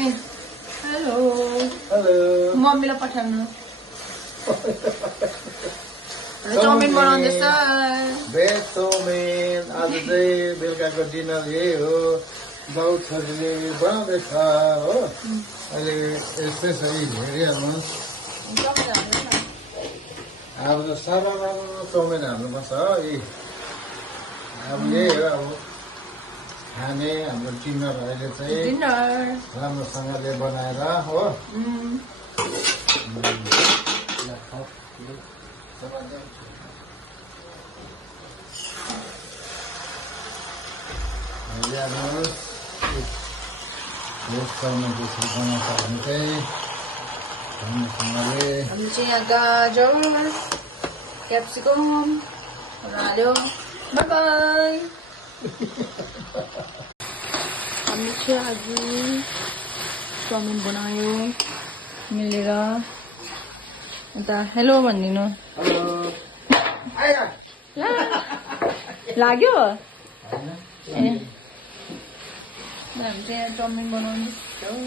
hello hello मम्मीलाई पठाउनु chowmein बनाउँदैछ भेज चाउमिन आज चाहिँ बेलुकाको डिनर यही हो बाउ छोरीले बनाउँदैछ हो अहिले यसरी हेरिहाल्नुहोस् अब त सानो चाउमिन हाल्नुपर्छ है अब यही हो अब खाने हाम्रो डिनर अहिले चाहिँ राम्रोसँगले बनाएर हो हेरिहाल्नुहोस् भेज चाउमिन त्यसरी बनाउँछ भने चाहिँ राम्रोसँगले हामी चाहिँ यहाँ गाजर क्याप्सिकम हाल्यो बाई बाई हामी चाहिँ आज चाउमिन बनायो मिलेर अन्त हेलो भनिदिनु लाग्यो ए हामी चाहिँ यहाँ चाउमिन बनाउँदैछौँ